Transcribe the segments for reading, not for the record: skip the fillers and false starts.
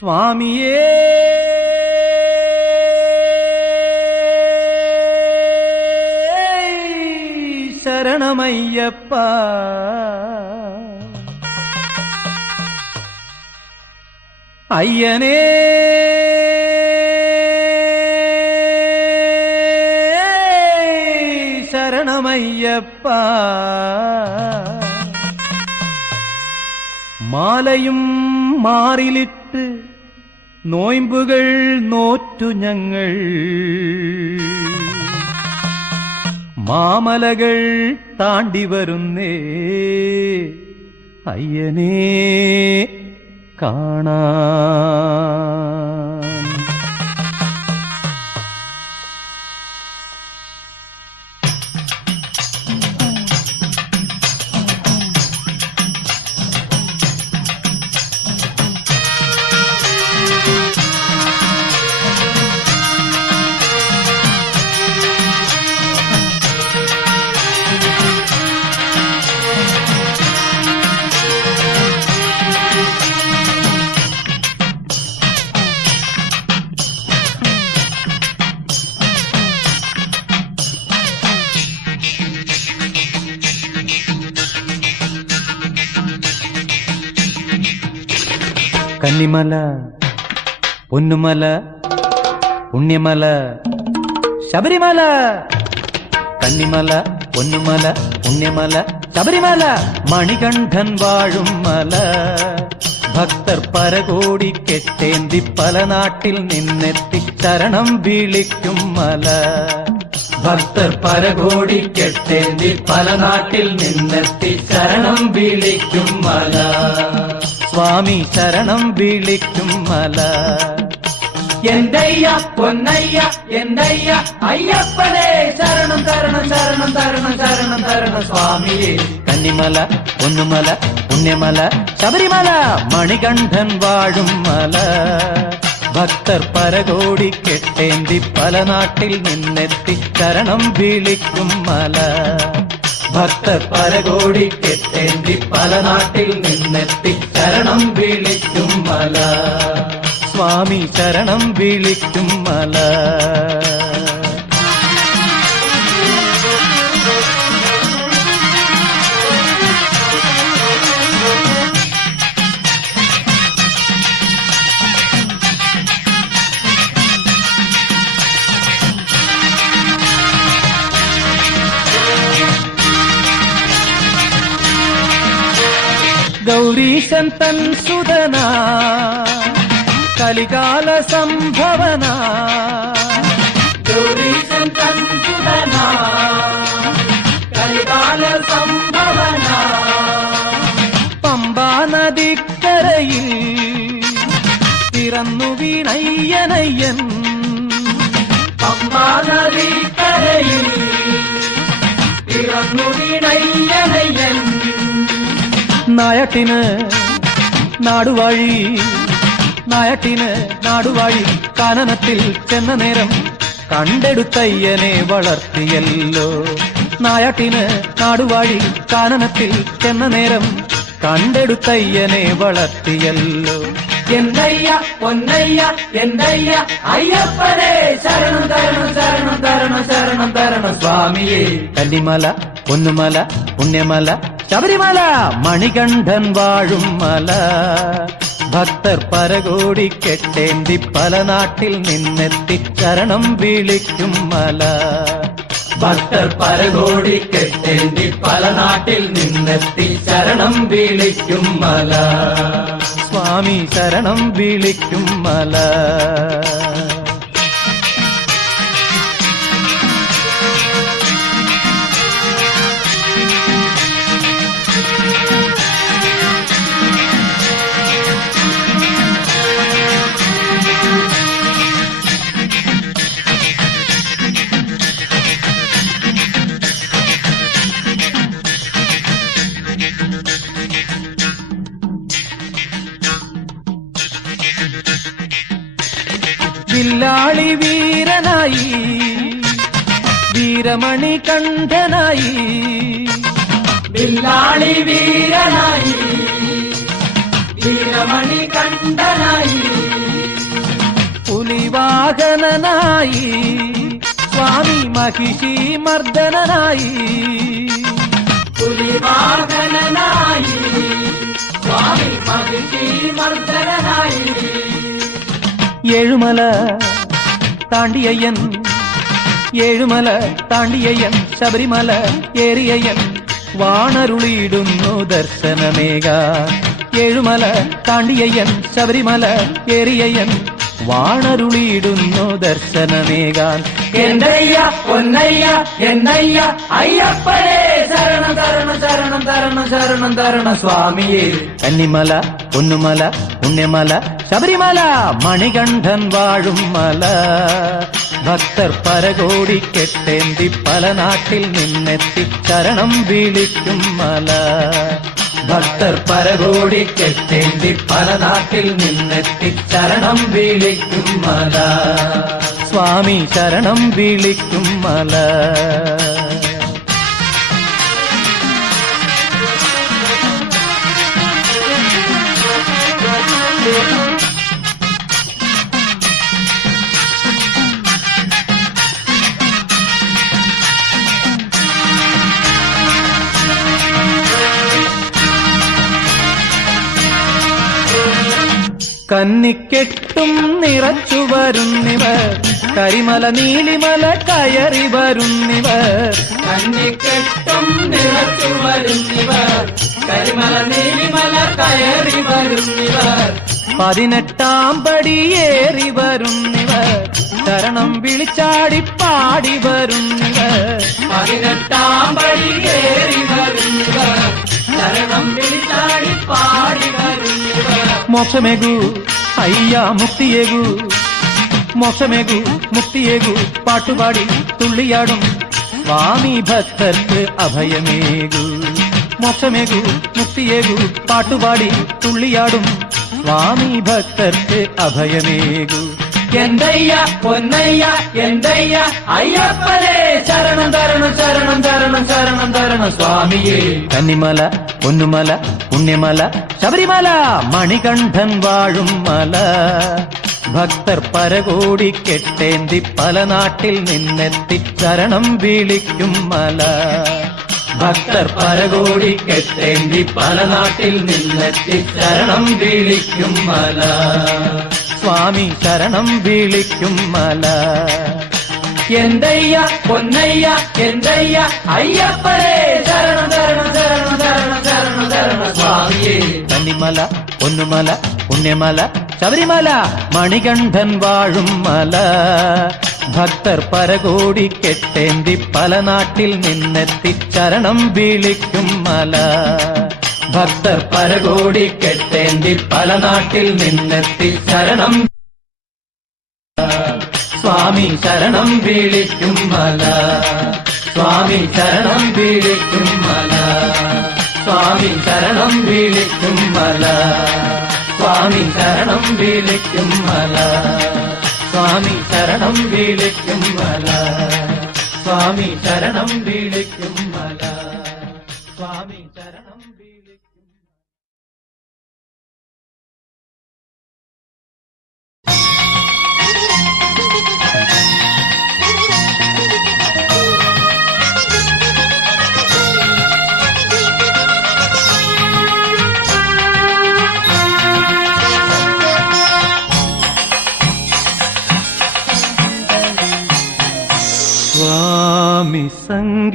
സ്വാമിയേ ശരണമയ്യപ്പ അയ്യനേ ശരണമയ്യപ്പ മാലയും മാറിലിട്ട് നോയമ്പുകൾ നോറ്റു ഞങ്ങൾ മാമലകൾ താണ്ടി വരുന്നേ അയ്യനേ കാണാൻ. കന്നിമല പൊന്നുമല പുണ്യമല ശബരിമല. കന്നിമല പൊന്നുമല പുണ്യമല ശബരിമല മണികണ്ഠൻ വാഴും മല. ഭക്തർ പരകോടി കെട്ടേന്തി പല നാട്ടിൽ നിന്നെത്തി ശരണം വിളിക്കും മല. ഭക്തർ പരകോടി കെട്ടേന്തി പല നാട്ടിൽ നിന്നെത്തി ശരണം വിളിക്കും മല. സ്വാമി ശരണം വിളിക്കും മല. എന്തയ്യ പൊന്നയ്യ എന്തയ്യ അയ്യപ്പനേ ശരണം തരണം ശരണം തരണം ശരണം തരണം സ്വാമിയേ. കന്നിമല പൊന്നുമല പുണ്യമല ശബരിമല മണികണ്ഠൻ വാഴും മല. ഭക്തർ പരകോടി കെട്ടേന്തി പല നാട്ടിൽ നിന്നെത്തി ശരണം വിളിക്കും മല. ഭക്തർ പരകോടി കെട്ടേന്തി പല നാട്ടിൽ നിന്നെത്തി ശരണം വിളിക്കും മല. സ്വാമി ശരണം വിളിക്കും മല. ഗൗരീശൻ തൻ സുതന കലികാല സംഭവന. ഗൗരീശൻ തൻ സുതന കലികാല സംഭവന. പമ്പാ നദിക്കരയിൽ പിറന്നു വീണയ്യനയ്യൻ. പമ്പാ നദിക്കരയിൽ പിറന്നു വീണയ്യനയ്യൻ. നായട്ടിന് നാടുവാഴി നായട്ടിന് നാടുവാഴി കാനനത്തിൽ ചെന്ന നേരം കണ്ടെടുത്തയ്യനെ വളർത്തിയല്ലോ. നായട്ടിന് നാടുവാഴി കാനനത്തിൽ ചെന്ന നേരം കണ്ടെടുത്തയ്യനെ വളർത്തിയല്ലോ. എന്തയ്യ പൊന്നയ്യ എന്തയ്യ അയ്യപ്പനേ ശരണം തരണം ശരണം തരണം ശരണം തരണം സ്വാമിയേ. കന്നിമല പൊന്നുമല പുണ്യമല ശബരിമല മണികണ്ഠൻ വാഴും മല. ഭക്തർ പരകോടി കെട്ടേന്തി പല നാട്ടിൽ നിന്നെത്തി ശരണം വിളിക്കും മല. ഭക്തർ പരകോടി കെട്ടേന്തി പല നാട്ടിൽ നിന്നെത്തി ശരണം വിളിക്കും മല. സ്വാമി ശരണം വിളിക്കും മല. വില്ലാളി വീരനായി വീരമണി കണ്ഠനായി. വില്ലാളി വീരനായി വീരമണി കണ്ഠനായി. കണ്ഠനായി സ്വാമി മഹിഷി മർദ്ദനായി പുലിവാഹനനായി സ്വാമി മഹിഷി മർദ്ദനായി ഏഴുമല താണ്ടിയയ്യൻ ഏഴുമല താണ്ടിയയ്യൻ ശബരിമല ഏറിയയ്യൻ വാണരുളിയിടുന്നു ദർശനമേക ഏഴുമല താണ്ടിയയ്യൻ ശബരിമല ഏറിയയ്യൻ വാണരുളിയിടുന്നു ദർശനമേകാൻ എന്തയ്യ പൊന്നയ്യ എന്നയ്യ അയ്യപ്പനേ ശരണം തരണം ശരണം തരണം ശരണം തരണം സ്വാമിയേ കന്നിമല പൊന്നുമല പുണ്യമല ശബരിമല മണികണ്ഠൻ വാഴും മല ഭക്തർ പരകോടി കെട്ടേന്തി പല നാട്ടിൽ നിന്നെത്തി ശരണം വിളിക്കും മല ഭക്തർ പരകോടി കെട്ടേന്തി പല നാട്ടിൽ നിന്നെത്തി ശരണം വിളിക്കും മല സ്വാമി ശരണം വിളിക്കും മല കന്നിക്കെട്ടും നിറച്ചു വരുന്നിവർ കരിമല നീലിമല കയറി വരുന്നിവർ കന്നിക്കെട്ടും നിറച്ചു വരുന്നിവർ കരിമല നീലിമല കയറി വരുന്നിവർ 18 പടിയേറി വരുന്നിവർ ശരണം വിളിച്ചാടി പാടി വരുന്നിവർ 18 പടിയേറി വരുന്നിവർ ശരണം വിളിച്ചാടി പാടി വരുന്നിവർ മോക്ഷമേകു അയ്യാ മുക്തിയേകു മോക്ഷമേകു മുക്തിയേകു പാട്ടുപാടി തുള്ളിയാടും സ്വാമി ഭക്തർക്ക് അഭയമേകു മോക്ഷമേകു മുക്തിയേകു പാട്ടുപാടി തുള്ളിയാടും സ്വാമി ഭക്തർക്ക് അഭയമേകു എന്തയ്യ പൊന്നയ്യ എന്തയ്യ അയ്യപ്പനേ ശരണം തരണം ശരണം തരണം ശരണം തരണം സ്വാമിയേ കന്നിമല പൊന്നുമല പുണ്യമല ശബരിമല മണികണ്ഠൻ വാഴും മല ഭക്തർ പരകോടി കെട്ടേന്തി പല നാട്ടിൽ നിന്നെത്തി ശരണം വിളിക്കും മല ഭക്തർ പരകോടി കെട്ടേന്തി പല നാട്ടിൽ നിന്നെത്തി ശരണം വിളിക്കും മല സ്വാമി ശരണം വിളിക്കും മല എന്തയ്യ പൊന്നയ്യ എന്തയ്യ അയ്യപ്പനേ ശരണം തരണം ശരണം തരണം ശരണം തരണം സ്വാമിയേ കന്നിമല പൊന്നുമല പുണ്യമല ശബരിമല മണികണ്ഠൻ വാഴും മല ഭക്തർ പരകോടി കെട്ടേന്തി പല നാട്ടിൽ നിന്നെത്തി ശരണം വിളിക്കും മല ഭക്തർ പരകോടി കെട്ടേന്തി പല നാട്ടിൽ നിന്നെത്തി ശരണം സ്വാമി ശരണം വിളിക്കും മല സ്വാമി ശരണം വിളിക്കും മല സ്വാമി ശരണം വിളിക്കും മല സ്വാമി ശരണം വിളിക്കും മല സ്വാമി ശരണം വിളിക്കും മല സ്വാമി ശരണം വിളിക്കും മല സ്വാമി ശരണം വിളിക്കും സ്വാമി സംഗീതമാലപിക്കും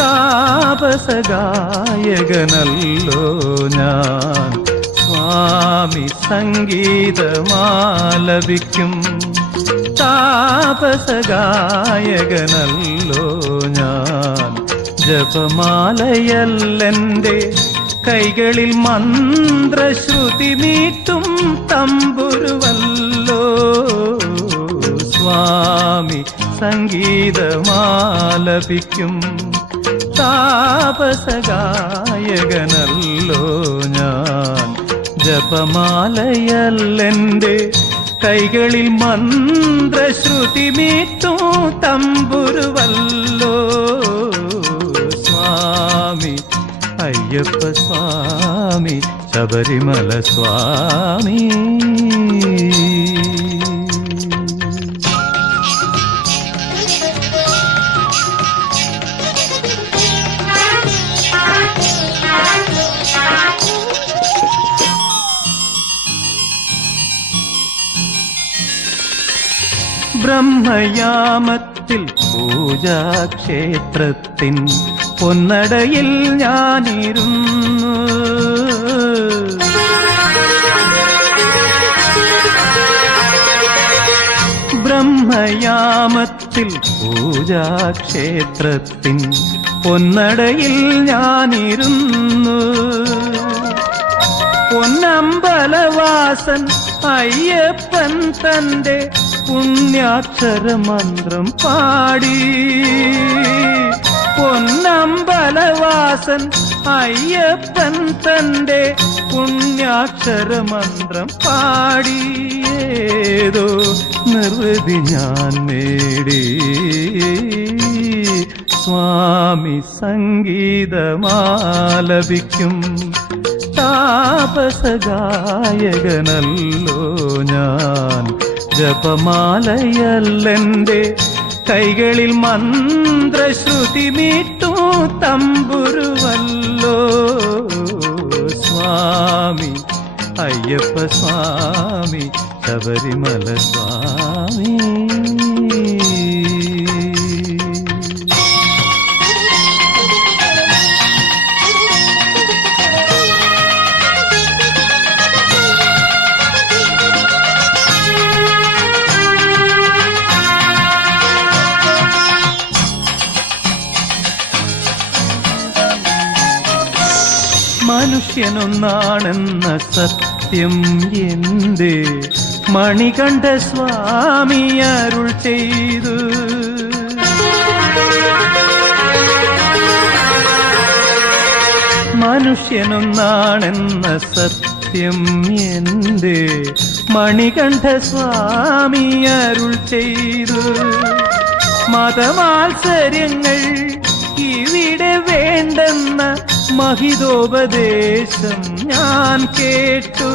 താപസഗായകനല്ലോ ഞാൻ സ്വാമി സംഗീതമാലപിക്കും താപസഗായകനല്ലോ ഞാൻ ജപമാലയല്ലെന്റെ കൈകളിൽ മന്ത്രശ്രുതി മീട്ടും തമ്പുരുവല്ലോ സ്വാമി സംഗീതമാലപിക്കും താപസഗായകനല്ലോ ഞാൻ ജപമാലയല്ലെന്റെ കൈകളിൽ മന്ത്രശ്രുതി മീട്ടും തമ്പുരുവല്ലോ സ്വാമി അയ്യപ്പ സ്വാമി ശബരിമല സ്വാമി ബ്രഹ്മയാമത്തിൽ പൂജാക്ഷേത്രത്തിൻ പൊന്നടയിൽ ഞാനിരുന്നു. ബ്രഹ്മയാമത്തിൽ പൂജാക്ഷേത്രത്തിൻ പൊന്നടയിൽ ഞാനിരുന്നു. പൊന്നമ്പലവാസൻ അയ്യപ്പൻ തന്റെ പുണ്യാക്ഷരമന്ത്രം പാടി. പൊന്നമ്പലവാസൻ അയ്യപ്പൻ തന്റെ പുണ്യാക്ഷരമന്ത്രം പാടി. ഏതോ നിർവൃതി ഞാൻ നേടി. സ്വാമി സംഗീതമാലപിക്കും താപസഗായകനല്ലോ ഞാൻ. ജപമാലയല്ലെന്റെ കൈകളിൽ മന്ത്രശ്രുതി മീട്ടു തമ്പുരുവല്ലോ. സ്വാമി അയ്യപ്പ സ്വാമി ശബരിമല സ്വാമി. മനുഷ്യനൊന്നാണെന്ന സത്യം എന്റെ മണികണ്ഠ സ്വാമി അരുൾ ചെയ്തു. മനുഷ്യനൊന്നാണെന്ന സത്യം എന്റെ മണികണ്ഠ സ്വാമി അരുൾ ചെയ്തു. മതമാത്സര്യങ്ങൾ ഇവിടെ വേണ്ടെന്ന മഹിതോപദേശം ഞാൻ കേട്ടു.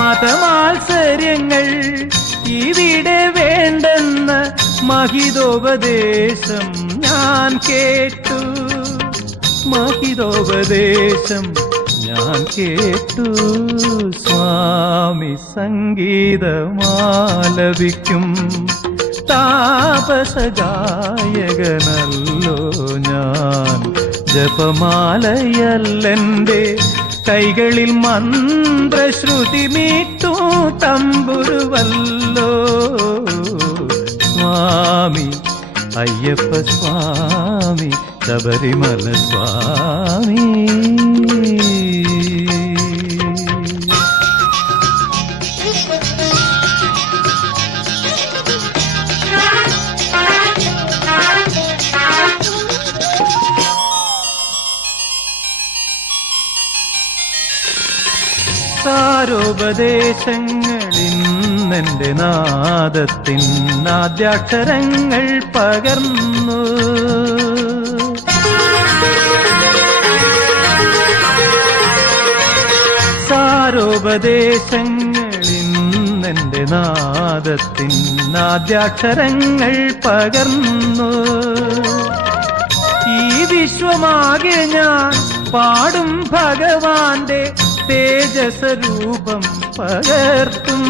മതമാത്സര്യങ്ങൾ ഇവിടെ വേണ്ടെന്ന മഹിതോപദേശം ഞാൻ കേട്ടു. മഹിതോപദേശം ഞാൻ കേട്ടു. സ്വാമി സംഗീതമാലപിക്കും താപസഗായകനല്ലോ ഞാൻ. ജപമാലയല്ലെന്റെ കൈകളിൽ മന്ത്രശ്രുതി മീട്ടു തമ്പുരുവല്ലോ. സ്വാമി അയ്യപ്പ സ്വാമി ശബരിമല സ്വാമി. സാരോപദേശങ്ങളിന്നെന്റെ നാദത്തിൻ ആദ്യാക്ഷരങ്ങൾ പകർന്നു. സാരോപദേശങ്ങളിന്നെന്റെ നാദത്തിൻ ആദ്യാക്ഷരങ്ങൾ പകർന്നു. ഈ വിശ്വമാകെ ഞാൻ പാടും ഭഗവാന്റെ തേജസ്വരൂപം പകർത്തും.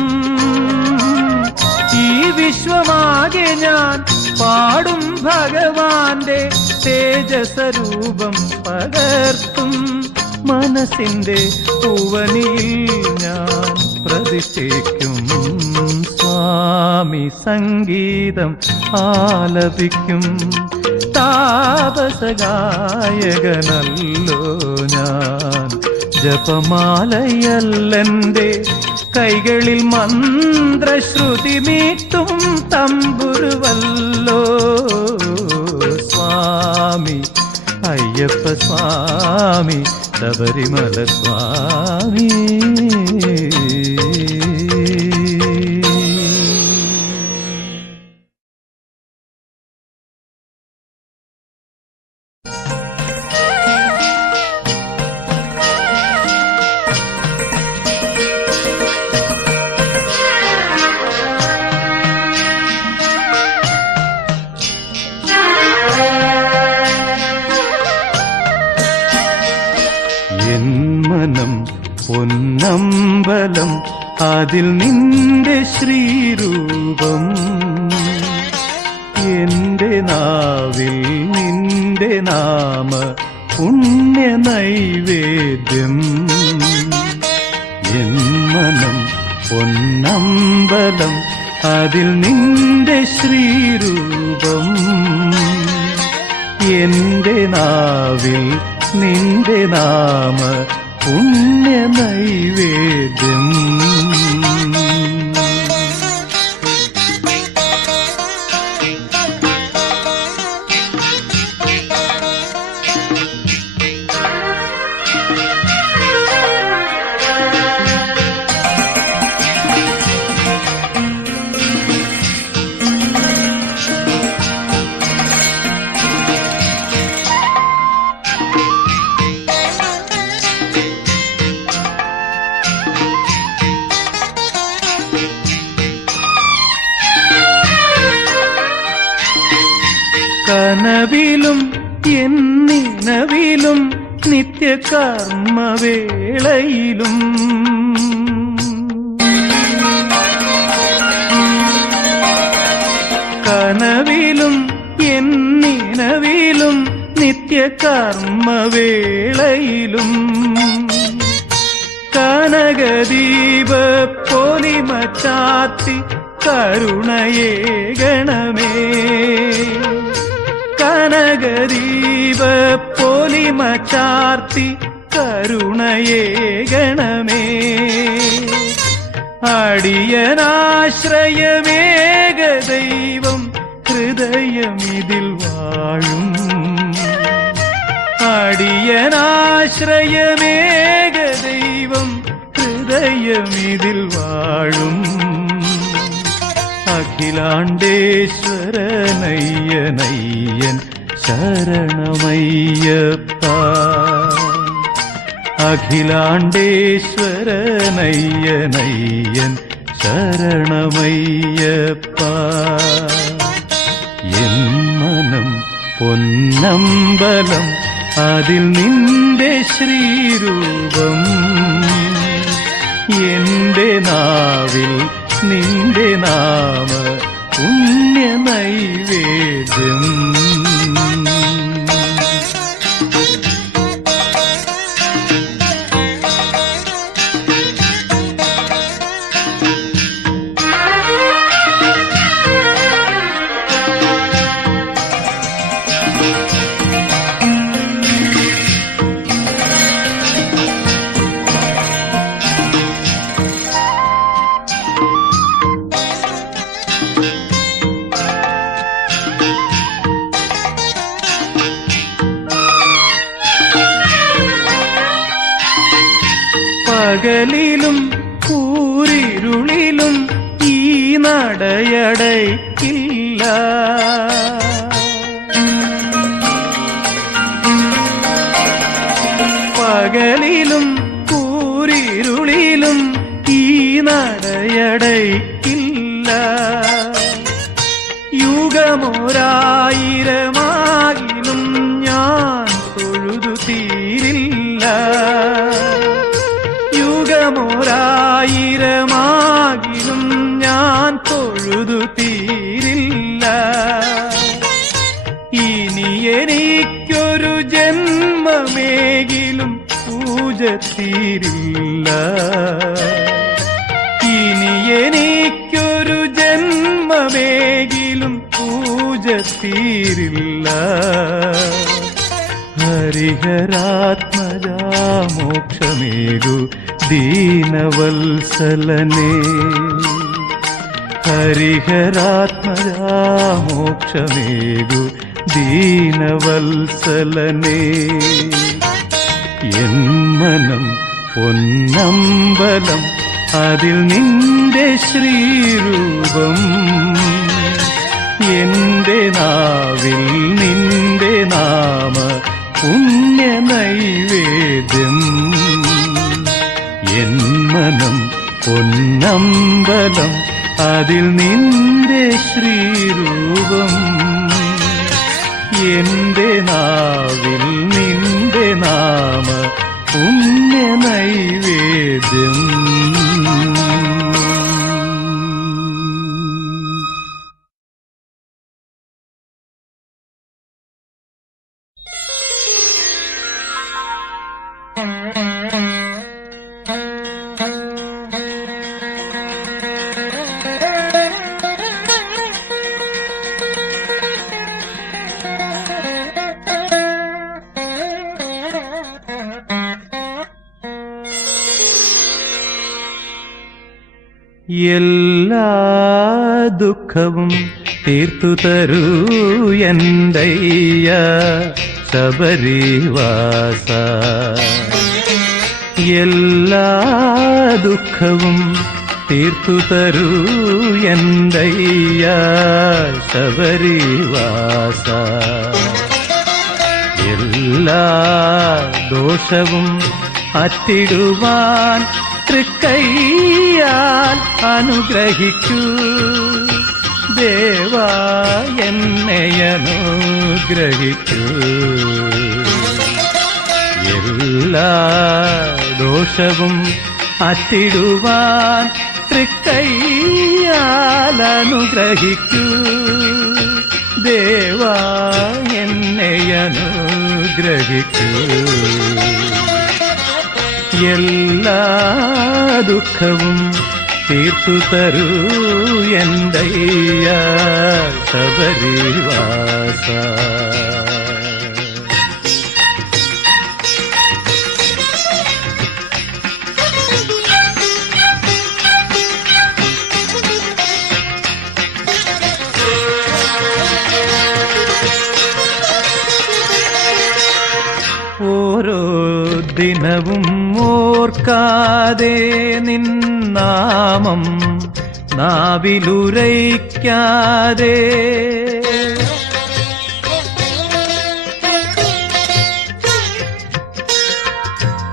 ഈ വിശ്വമാകെ ഞാൻ പാടും ഭഗവാന്റെ തേജസ്വരൂപം പകർത്തും. മനസ്സിന്റെ പൂവനിയിൽ ഞാൻ പ്രതിഷ്ഠിക്കും. സ്വാമി സംഗീതം ആലപിക്കും താപസഗായകനല്ലോ ഞാൻ. ജപമാലയല്ലെന്റെ കൈകളിൽ മന്ത്രശ്രുതി മീട്ടും തമ്പുരുവല്ലോ. സ്വാമി അയ്യപ്പ സ്വാമി ശബരിമല സ്വാമി. പൊന്നമ്പലം അതിൽ നിന്റെ ശ്രീരൂപം, എന്റെ നാവിൽ നിന്റെ നാമ പുണ്യ നൈവേദ്യം. എൻ മനം പൊന്നമ്പലം, അതിൽ നിന്റെ ശ്രീരൂപം, എന്റെ നാവിൽ നിന്റെ നാമ പുണ്യ നൈവേദ്യം. കനവിലും എന്നിനവിലും നിത്യകർമ്മവേളയിലും കനവിലും എന്നിനവിലും നിത്യകർമ്മവേളയിലും കനകദീപ പൊലിമ ചാത്തി കരുണയേകണമേ. കനകദീപ പൊലിമ ചാർത്തി കരുണയേകണമേ. അടിയനാശ്രയമേക ദൈവം ഹൃദയമിതിൽ വാഴും. അടിയനാശ്രയമേക ദൈവം ഹൃദയമിതിൽ വാഴും. അഖിലാണ്ടേശ്വരനയ്യനയ്യൻ ശരണമയ്യപ്പ. അഖിലാണ്ടേശ്വരനയ്യനയ്യൻ ശരണമയ്യപ്പ. എൻ മനം പൊന്നമ്പലം, അതിൽ നിന്റെ ശ്രീരൂപം, എന്റെ നാവിൽ നിന്റെ നാമ പുണ്യ നൈവേദ്യം. പകലിലും കൂരിരുളിലും ഈ നടയടയ്ക്കില്ല. പകലിലും കൂരിരുളിലും ഈ നടയടയ്ക്കില്ല. യുഗമൊരായിരമാകിലും ഞാൻ തൊഴുതു തീരില്ല. യുഗമൊരായിരമാകിലും ഞാൻ തൊഴുതു തീരില്ല. ഇനി എനിക്കൊരു ജന്മമേകിലും പൂജ തീരില്ല. ഇനി എനിക്കൊരു ജന്മമേകിലും പൂജ തീരില്ല. ഹരിഹരാത്മജാ മോക്ഷമേകു ദീനവത്സലനേ. ഹരിഹരാത്മജാ മോക്ഷമേകു ദീനവത്സലനേ. എൻ മനം പൊന്നമ്പലം, അതിൽ നിന്റെ ശ്രീരൂപം, എന്റെ നാവിൽ നിന്റെ നാമ പുണ്യ നൈവേദ്യം. എൻ മനം പൊന്നമ്പലം, അതിൽ നിന്റെ ശ്രീരൂപം, എന്റെ നാവിൽ നിന്റെ നാമ പുണ്യ നൈവേദ്യം. എല്ലാ ദുഃഖവും തീർത്തു തരൂ എന്തയ്യ ശബരിവാസ. എല്ലാ ദുഃഖവും തീർത്തു തരൂ എന്തയ്യ ശബരിവാസ. എല്ലാ ദോഷവും അറ്റിടുവാൻ തൃക്കൈയാൽ അനുഗ്രഹിക്കൂ ദേവാ എന്നെ അനുഗ്രഹിക്കൂ. എല്ലാ ദോഷവും അറ്റിടുവാൻ തൃക്കൈയാൽ അനുഗ്രഹിക്കൂ ദേവാ എന്നെ അനുഗ്രഹിക്കൂ. എല്ലാ ദുഃഖവും തീർത്തു തരൂ എന്തയ്യ ശബരിവാസ. ഓരോ ദിനവും ഓർക്കാതെ നിന്നാമം നാവിലുരയ്ക്കാതെ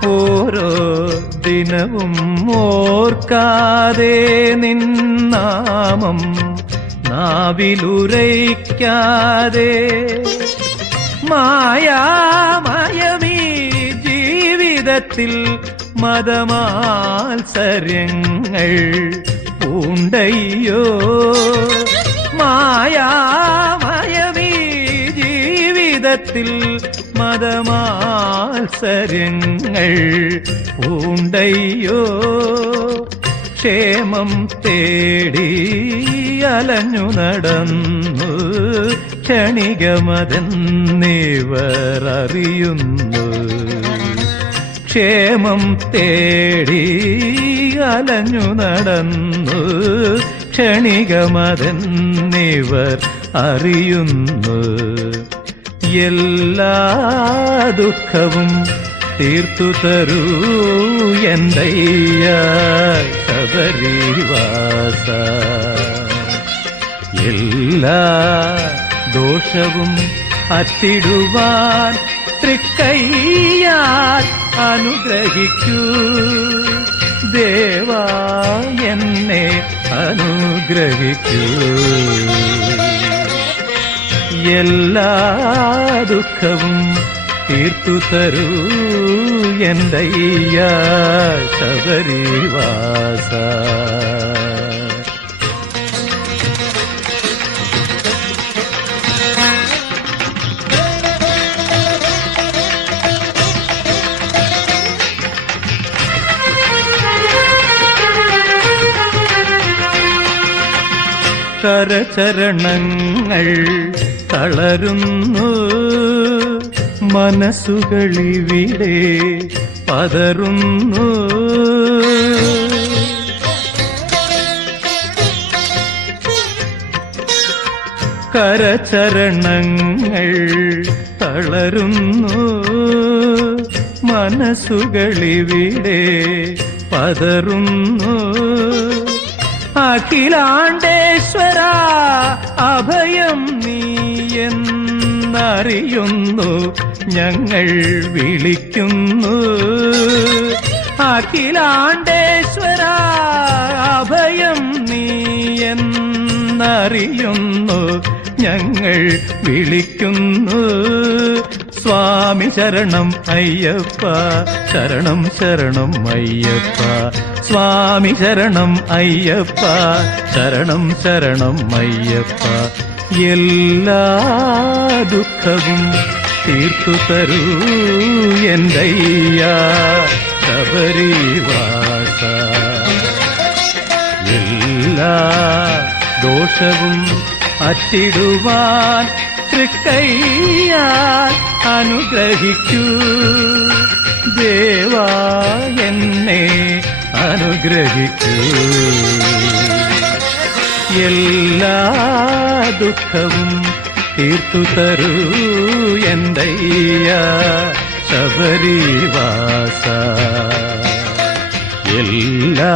ഓരോ ദിനവും ഓർക്കാതെ നിന്നാമം നാവിലുരയ്ക്കാതെ മായാമയമീ ജീവിതത്തിൽ മതമാത്സര്യങ്ങൾ പൂണ്ടയ്യോ. മായാമയമീ ജീവിതത്തിൽ മതമാത്സര്യങ്ങൾ പൂണ്ടയ്യോ. ക്ഷേമം തേടി അലഞ്ഞു നടന്നു ക്ഷണികമതെന്നിവർ അറിയുന്നു. ക്ഷേമം തേടി അലഞ്ഞു നടന്നു ക്ഷണികമതെന്നിവർ അറിയുന്നു. എല്ലാ ദുഃഖവും തീർത്തു തരൂ എന്തയ്യ ശബരിവാസ. എല്ലാ ദോഷവും അറ്റിടുവാൻ തൃക്കൈയാൽ അനുഗ്രഹിക്കൂ ദേവാ എന്നെ അനുഗ്രഹിക്കൂ. എല്ലാ ദുഃഖവും തീർത്തു തരൂ എന്തയ്യ ശബരിവാസ. കരചരണങ്ങൾ തളരുന്നു മനസ്സുകളിവിടെ പതറുന്നു. കരചരണങ്ങൾ തളരുന്നു മനസ്സുകളിവിടെ പതറുന്നു. അഖിലാണ്ടേശ്വര അഭയം നീയെന്നറിയുന്നു ഞങ്ങൾ വിളിക്കുന്നു. അഖിലാണ്ടേശ്വര അഭയം നീയെന്നറിയുന്നു ഞങ്ങൾ വിളിക്കുന്നു. സ്വാമി ശരണം അയ്യപ്പ ശരണം ശരണം അയ്യപ്പ. സ്വാമി ശരണം അയ്യപ്പ ശരണം ശരണം അയ്യപ്പ. എല്ലാ ദുഃഖവും തീർത്തു തരൂ എന്തയ്യ ശബരിവാസ. എല്ലാ ദോഷവും അറ്റിടുവാൻ തൃക്കൈയാൽ അനുഗ്രഹിക്കൂ ദേവാ എന്നെ അനുഗ്രഹിക്കൂ. എല്ലാ ദുഃഖവും തീർത്തു തരൂ എന്തയ്യ ശബരിവാസ. എല്ലാ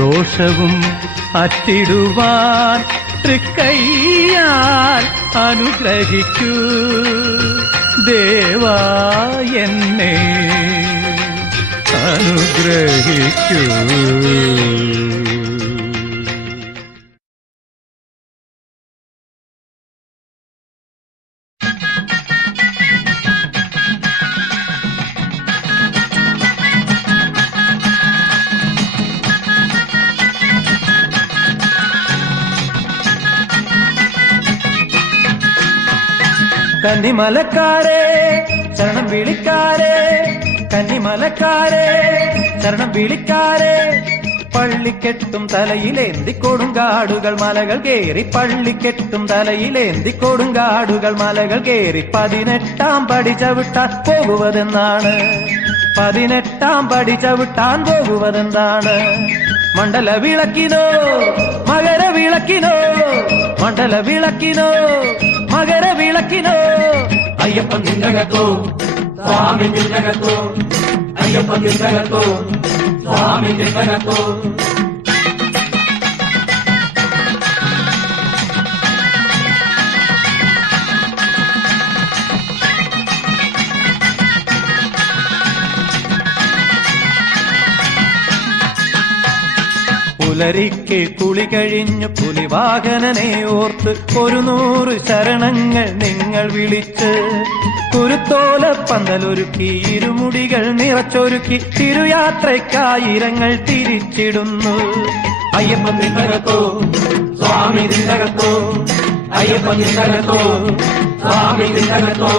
ദോഷവും അറ്റിടുവാൻ തൃക്കൈയാൽ അനുഗ്രഹിക്കൂ ദേവാ എന്നെ അനുഗ്രഹിക്കൂ. കന്നിമലക്കാരെ ശരണം വിളിക്കാരെ, കന്നിമലക്കാരെ ശരണം വിളിക്കാരെ. പള്ളിക്കെട്ടും തലയിലേന്തി കൊടുങ്കാടുകൾ മലകൾ കേറി, പള്ളിക്കെട്ടും തലയിലേന്തി കൊടുങ്കാടുകൾ മലകൾ കേറി. 18-ാം പടി ചവിട്ടാൻ പോകുവതെന്നാണ്, 18-ാം പടി ചവിട്ടാൻ പോകുവതെന്താണ്? മണ്ഡല വിളക്കിനോ മകര വിളക്കിനോ, മണ്ഡല വിളക്കിനോ മകര വിളക്കിനോ. അയ്യപ്പൻ നിന്നകത്തോ സ്വാമി നിന്നകത്തോ, അയ്യപ്പൻ നിന്നകത്തോ സ്വാമി നിന്നകത്തോ. പുലരിക്ക് കുളി കഴിഞ്ഞു പുലിവാഹനനെ ഓർത്ത് 100 ശരണങ്ങൾ നിങ്ങൾ വിളിച്ച്, കുരുത്തോല പന്തലൊരുക്കി ഇരുമുടികൾ നിറച്ചൊരുക്കി തിരുയാത്രയ്ക്കായിരങ്ങൾ തിരിച്ചിടുന്നു. അയ്യപ്പൻ നിന്നകത്തോ സ്വാമി നിന്നകത്തോ, അയ്യപ്പൻ നിന്നകത്തോ സ്വാമി നിന്നകത്തോ.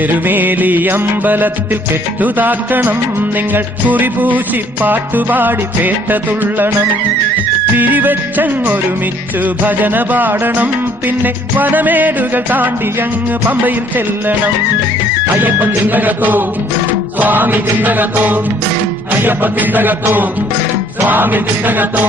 എരുമേലി അമ്പലത്തിൽ കെട്ടുതാക്കണം നിങ്ങൾ, കുറിപൂശി പാട്ടുപാടി പേട്ട തുള്ളണം. പിരിവെച്ചങ്ങൊരുമിച്ചു ഭജന പാടണം, പിന്നെ വനമേടുകൾ താണ്ടി അങ്ങ് പമ്പയിൽ ചെല്ലണം. അയ്യപ്പൻ നിന്നകത്തോ സ്വാമി നിന്നകത്തോ, അയ്യപ്പൻ നിന്നകത്തോ സ്വാമി നിന്നകത്തോ.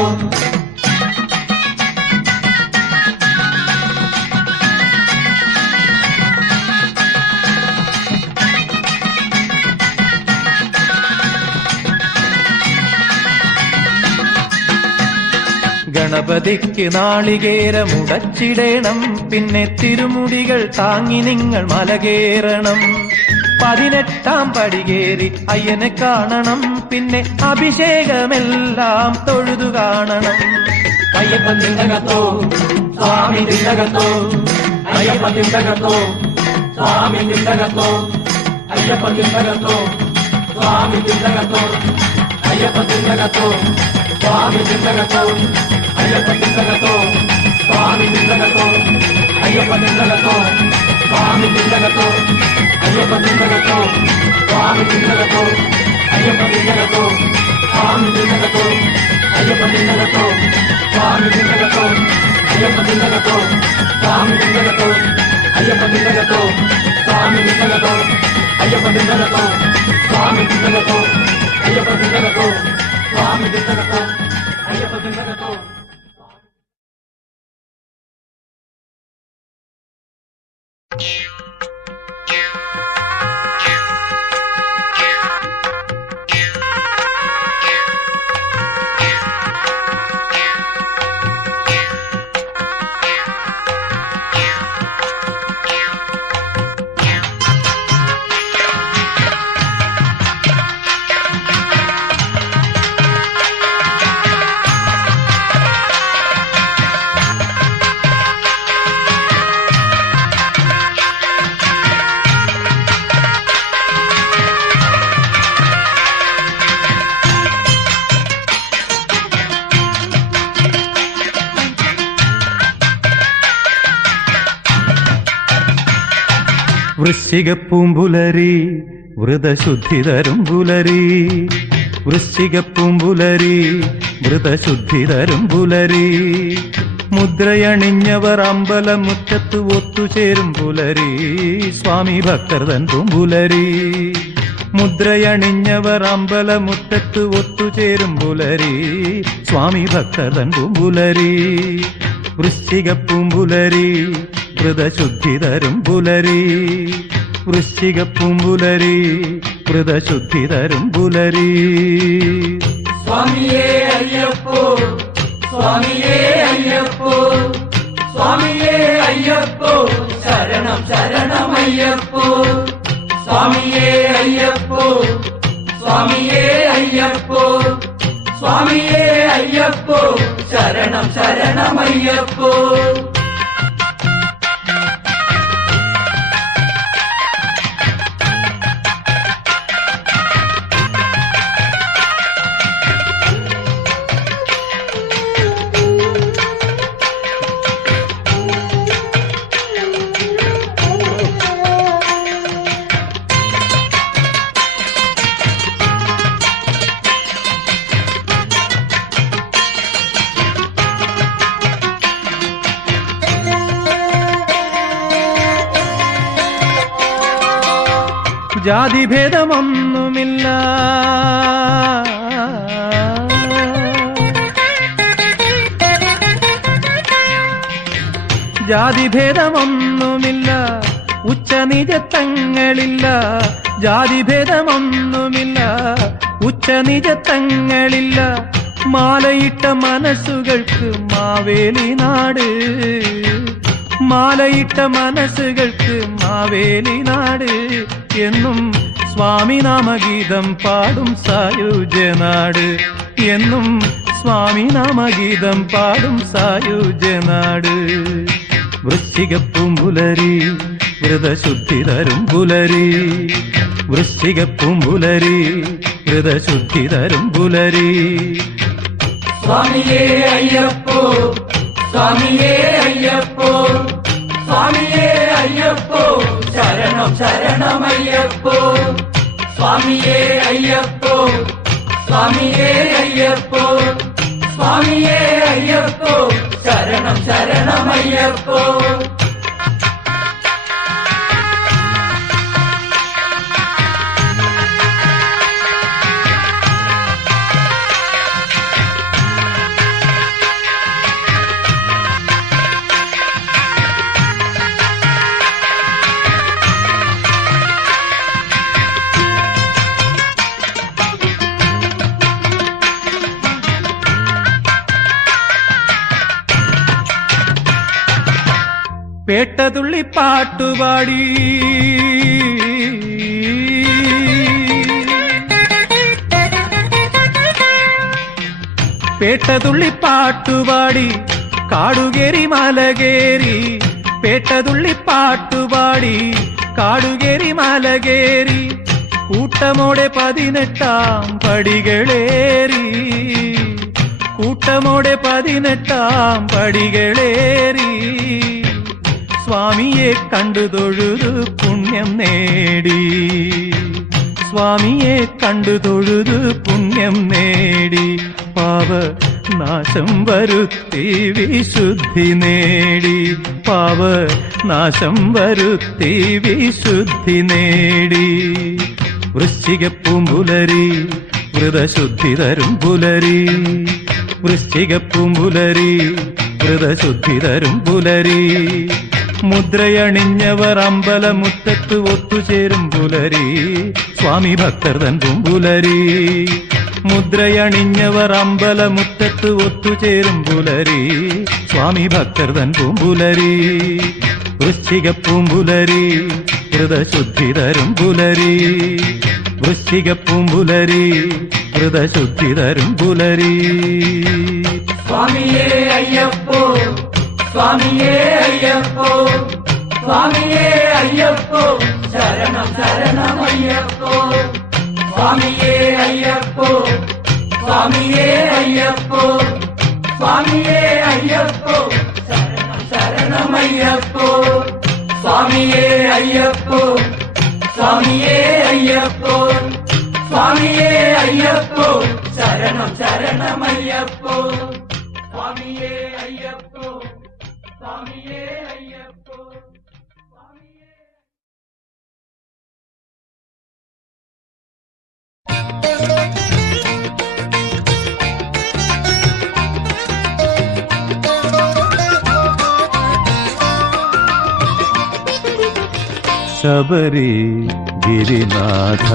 ഗണപതിക്ക് നാളികേരമുടച്ചിടേണം, പിന്നെ തിരുമുടികൾ താങ്ങി നിങ്ങൾ മലകേറണം. 18-ാം പടി കേറി അയ്യനെ കാണണം, പിന്നെ അഭിഷേകമെല്ലാം തൊഴുതു കാണണം. അയ്യപ്പൻ നിന്നകത്തോ സ്വാമി നിന്നകത്തോ, അയ്യപ്പൻ നിന്നകത്തോ സ്വാമി നിന്നകത്തോ, അയ്യപ്പൻ നിന്നകത്തോ സ്വാമി നിന്നകത്തോ, അയ്യപ്പൻ നിന്നകത്തോ സ്വാമി നിന്നകത്തോ, അയ്യപ്പൻ നിന്നകത്തോ സ്വാമി നിന്നകത്തോ, അയ്യപ്പൻ നിന്നകത്തോ സ്വാമി നിന്നകത്തോ, അയ്യപ്പൻ നിന്നകത്തോ സ്വാമി നിന്നകത്തോ, അയ്യപ്പൻ നിന്നകത്തോ സ്വാമി നിന്നകത്തോ, അയ്യപ്പൻ നിന്നകത്തോ സ്വാമി നിന്നകത്തോ, അയ്യപ്പൻ നിന്നകത്തോ സ്വാമി നിന്നകത്തോ, അയ്യപ്പൻ നിന്നകത്തോ സ്വാമി നിന്നകത്തോ, അയ്യപ്പൻ നിന്നകത്തോ സ്വാമി നിന്നകത്തോ, അയ്യപ്പൻ നിന്നകത്തോ സ്വാമി നിന്നകത്തോ, അയ്യപ്പൻ നിന്നകത്തോ. വൃശ്ചികപ്പൂമ്പുലരി വ്രതശുദ്ധി തരും പുലരി, വൃശ്ചികപ്പൂമ്പുലരി വ്രതശുദ്ധി തരും പുലരി. മുദ്രയണിഞ്ഞവർ അമ്പലമുറ്റത്ത് ഒത്തുചേരും പുലരി. സ്വാമി ഭക്തർ തൻ പൂമ്പുലരി. മുദ്രയണിഞ്ഞവർ അമ്പലമുറ്റത്ത് ഒത്തുചേരും പുലരി. സ്വാമി ഭക്തർ തൻ പൂമ്പുലരി. വൃശ്ചിക പൂമ്പുലരി വ്രതശുദ്ധി തരും പുലരി. വൃശ്ചിക പൂമ്പുലരി വ്രതശുദ്ധി തരും പുലരി. സ്വാമിയേ അയ്യപ്പോ സ്വാമിയേ അയ്യപ്പോ സ്വാമിയേ അയ്യപ്പോ ശരണം ശരണമയ്യപ്പോ സ്വാമിയേ അയ്യപ്പോ സ്വാമിയേ അയ്യപ്പോ സ്വാമിയേ അയ്യപ്പോ ശരണം ശരണമയ്യപ്പോ. ജാതിഭേദമൊന്നുമില്ല ജാതിഭേദമൊന്നുമില്ല ഉച്ചനിജത്തങ്ങളില്ല. ജാതിഭേദമൊന്നുമില്ല ഉച്ചനിജത്തങ്ങളില്ല. മാലയിട്ട മനസ്സുകൾക്ക് മാവേലി നാട്. മാലയിട്ട മനസ്സുകൾക്ക് മാവേലി നാട്. എന്നും സ്വാമി നാമഗീതം പാടും സായുജ്യനാട്. എന്നും സ്വാമി നാമഗീതം പാടും സായുജ്യനാട്. വൃശ്ചിക പൂമ്പുലരി വ്രതശുദ്ധി തരും പുലരി. വൃശ്ചിക പൂമ്പുലരി വ്രതശുദ്ധി തരും പുലരി. സ്വാമിയേ അയ്യപ്പോ സ്വാമിയേ അയ്യപ്പോ സ്വാമിയേ അയ്യപ്പോ ശരണം ശരണമയ്യപ്പോ സ്വാമിയേ അയ്യപ്പോ സ്വാമിയേ അയ്യപ്പോ സ്വാമിയേ അയ്യപ്പോ ശരണം ശരണമയ്യപ്പോ. പേട്ടതുള്ളി പാട്ടുപാടി പേട്ടതുള്ളി പാട്ടുപാടി കാടുകേറി മലകേറി. പേട്ടതുള്ളി പാട്ടുപാടി കാടുകേറി മലകേറി. കൂട്ടമോടെ 18 പടികളേറി. കൂട്ടമോടെ 18 പടികളേറി. സ്വാമിയെ കണ്ടു തൊഴുതു പുണ്യം നേടി. സ്വാമിയെ കണ്ടു തൊഴുതു പുണ്യം നേടി. പാപ നാശം വരുത്തി വിശുദ്ധി നേടി. പാപ നാശം വരുത്തി വിശുദ്ധി നേടി. വൃശ്ചിക പൂമ്പുലരി വ്രതശുദ്ധി തരും പുലരി. വൃശ്ചിക പൂമ്പുലരി വ്രതശുദ്ധി തരും പുലരി. മുദ്രയണിഞ്ഞവർ അമ്പലമുറ്റത്ത് ഒത്തുചേരും പുലരി. സ്വാമി ഭക്തർ തൻ പൂമ്പുലരി. മുദ്രയണിഞ്ഞവർ അമ്പലമുറ്റത്ത് ഒത്തുചേരും പുലരി. സ്വാമി ഭക്തർ തൻ പൂമ്പുലരി. വൃശ്ചിക പൂമ്പുലരി വ്രതശുദ്ധി തരും പുലരി. വൃശ്ചിക പൂമ്പുലരി വ്രതശുദ്ധി തരും പുലരി. സ്വാമിയേ അയ്യപ്പോ സ്വാമിയേ അയ്യപ്പോ സ്വാമിയേ അയ്യപ്പോ ശരണം ശരണമയ്യപ്പോ സ്വാമിയേ അയ്യപ്പോ സ്വാമിയേ അയ്യപ്പോ സ്വാമിയേ അയ്യപ്പോ ശരണം ശരണമയ്യപ്പോ സ്വാമിയേ അയ്യപ്പോ സ്വാമിയേ അയ്യപ്പോ സ്വാമിയേ അയ്യപ്പോ ശരണം ശരണം ശരണമയ്യപ്പോ സ്വാമിയേ അയ്യപ്പോ സ്വാമിയേ അയ്യപ്പോ സ്വാമിയേ. ശബരി ഗിരിനാഥ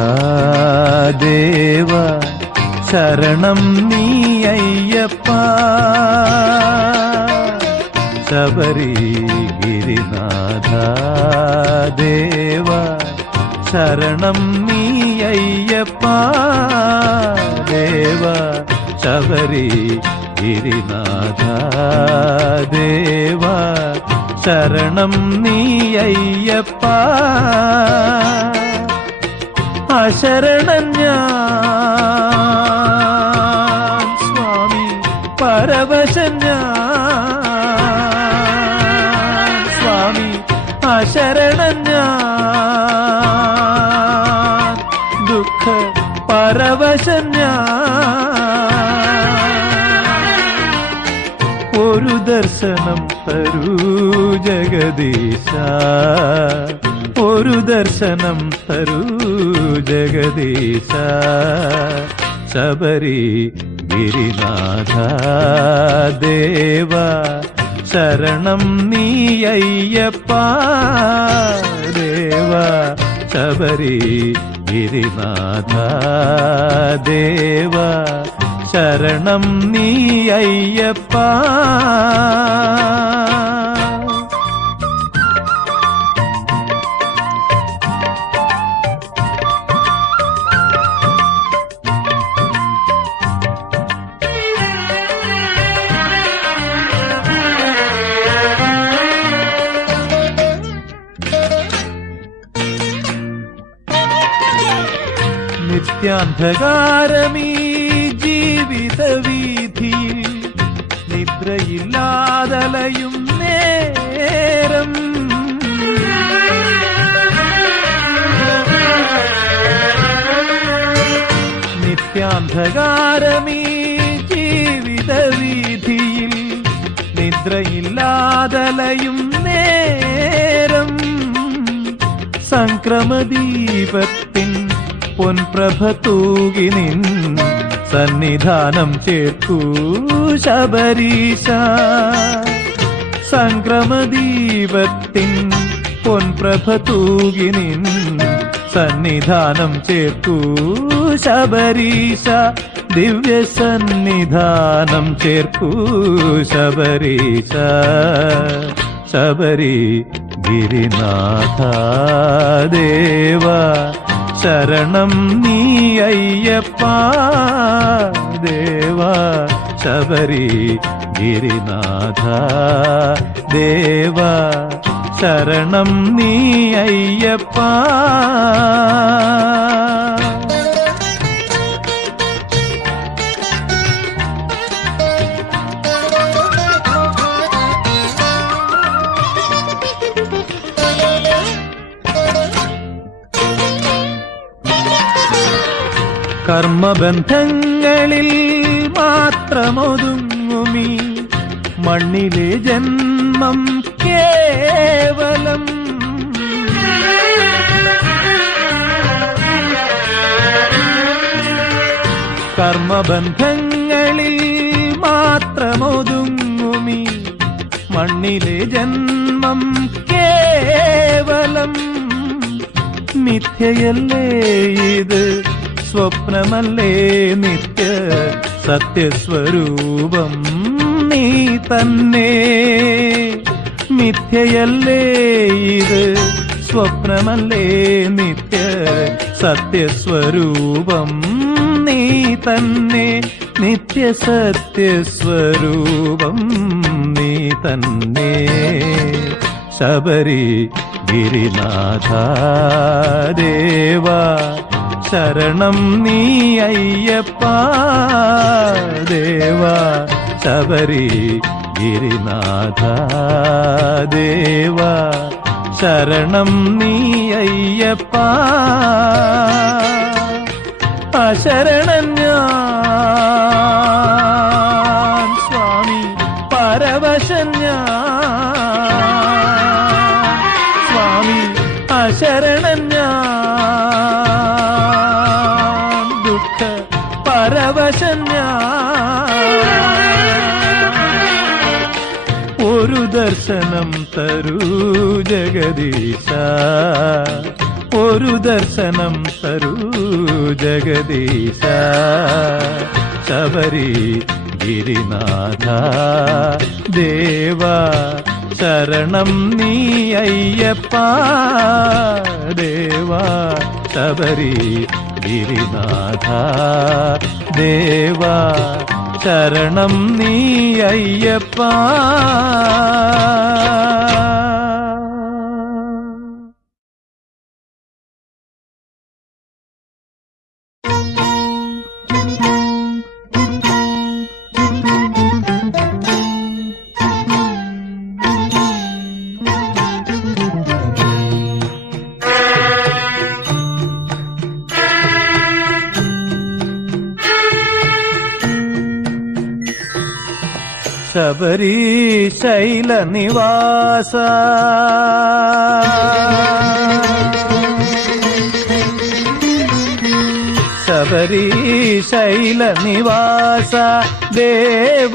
ദേവ ശരണം നീ അയ്യപ്പ. ശബരി ഗിരിനാഥ ദേവ ശരണം നീ അയ്യപ്പ. ദേവ ശബരി ഗിരിനാഥ ദേവ ശരണം നീ അയ്യപ്പ. അശരണൻ ഞാൻ സ്വാമി പരവശൻ ഞാൻ സ്വാമി അശരണൻ ഞാൻ ദുഃഖ പരവശൻ ഞാൻ. ഒരു ദർശനം തരൂ ജഗദീശ, ഒരു ദർശനം തരൂ ജഗദീശ. ശബരി ഗിരിനാഥ ദേവ ശരണം നീ അയ്യപ്പ. ദേവ ശബരി ഗിരിനാഥ ദേവ ശരണം നീ അയ്യപ്പ. നിത്യാന്ധകാരമീ ജീവിത വീഥിയിൽ നിദ്രയില്ലാതലയും നേരം നിത്യാന്ധകാരമീ ജീവിത വീഥിയിൽ നിദ്രയില്ലാതലയും നേരം സംക്രമദീപത്തിൻ പൊൻപ്രഭ തൂകി നിൻ സന്നിധാനം ചേർക്കൂ ശബരീശ. സംക്രമദീപത്തിൻ പൊൻപ്രഭ തൂകി നിൻ സന്നിധാനം ചേർക്കൂ ശബരീശ. ദിവ്യ സന്നിധാനം ചേർക്കൂ ശബരീശ. ശബരി ഗിരിനാഥ ദേവ ശരണം നീ അയ്യപ്പ. ദേവ ശബരി ഗിരിനാഥ ദേവ ശരണം നീ അയ്യപ്പ. കർമ്മബന്ധങ്ങളിൽ മാത്രമൊതുങ്ങുമീ മണ്ണിലെ ജന്മം കേവലം. കർമ്മബന്ധങ്ങളിൽ മാത്രമൊതുങ്ങുമീ മണ്ണിലെ ജന്മം കേവലം. മിഥ്യയല്ലേ ഇത്, സ്വപ്നമല്ലേ നിത്യ സത്യസ്വരൂപം നീ തന്നെ. മിഥ്യയല്ലേ ഇത്, സ്വപ്നമല്ലേ നിത്യ സത്യസ്വരൂപം നീ തന്നെ. നിത്യ സത്യസ്വരൂപം നീ തന്നെ. ശബരി ഗിരിനാഥ ദേവ ശരണം നീ അയ്യപ്പ. ദേവ ശബരി ഗിരിനാഥ ദേവ ശരണം നീ അയ്യപ്പ. അശരണൻ ഞാൻ പരവശൻ ഒരു ദർശനം തരൂ ജഗദീശ, ഒരു ദർശനം തരൂ ജഗദീശ. ശബരി ഗിരിനാഥ ദേവ ശരണം നീ അയ്യപ്പ ദേവ. ശബരി ഗിരിനാഥ ദേവ ശരണം നീ അയ്യപ്പ. ശബരീശൈല നിവാസ ശബരീശൈല നിവാസ ദേവ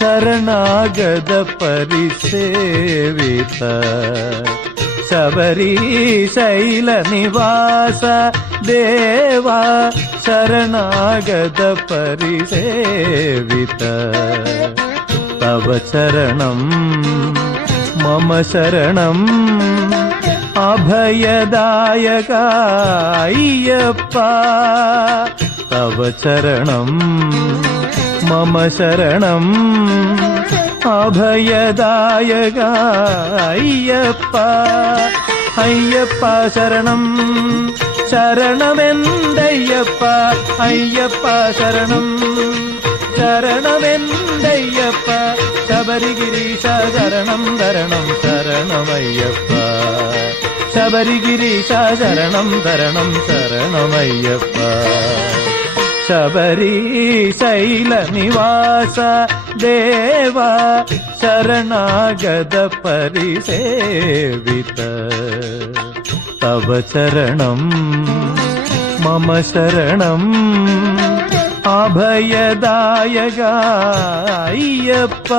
ശരണാഗത പരിസേവിത. ശബരീശൈല നിവാസ ദേവ ശരണാഗത പരിസേവിത. തവ ശരണം മമ ശരണം അഭയദായക അയ്യപ്പ. തവ ശരണം മമ ശരണം അഭയദായക അയ്യപ്പ. അയ്യപ്പ ശരണം ശരണമെന്തയ്യപ്പ. അയ്യപ്പ ശരണം ശരണമെന്തയ്യപ്പ. ശബരിഗിരീശ ശരണം തരണം ശരണമയ്യപ്പ. ശബരിഗിരീശ ശരണം തരണം ശരണമയ്യപ്പ. ശബരീശൈല നിവാസ ദേവ ശരണാഗത പരിസേവിത. തവ ശരണം മമ ശരണം അഭയദായക അയ്യപ്പ.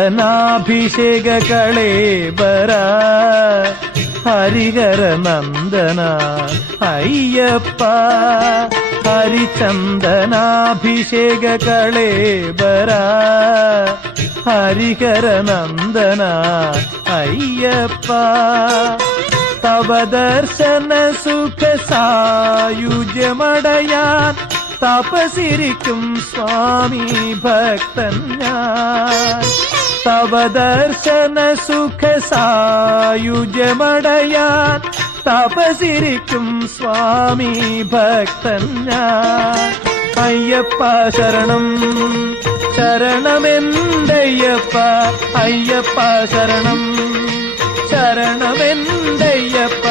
ഹരിചന്ദനാഭിഷേക കളേബര ഹരിഹര നന്ദന അയ്യപ്പ. ഹരിചന്ദനാഭിഷേക കളേബര ഹരിഹര നന്ദന അയ്യപ്പ. തവ ദർശന സുഖ സായുജ്യമടയാൻ തപസിരിക്കും സ്വാമി ഭക്തൻ ഞാൻ. തവ ദർശന സുഖ സായുജ്യമടയാൻ തപസിരിക്കും സ്വാമി ഭക്തൻ ഞാൻ. അയ്യപ്പ ശരണം ശരണമെന്തയ്യപ്പ. അയ്യപ്പ ശരണം ശരണമെന്തയ്യപ്പ.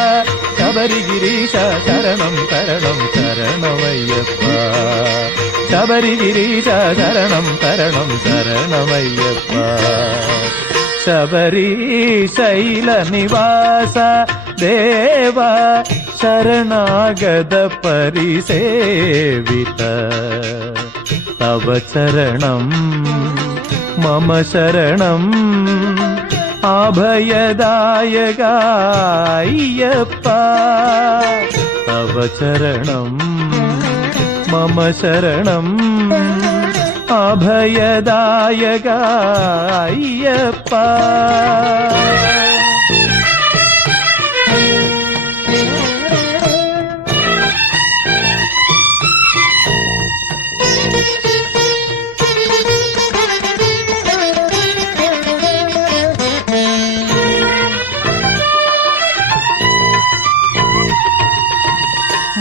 ശബരിഗിരീശ ശരണം തരണം ശരണമയ്യപ്പ. ശബരിഗിരീശ ശരണം തരണം ശരണമയ്യപ്പ. ശബരീശൈല നിവാസ ദേവ ശരണാഗത പരിസേവിത. തവ ശരണം മമ ശരണം അഭയദായക അയ്യപ്പ. തവ ശരണം മമ ശരണം അഭയദായക അയ്യപ്പ.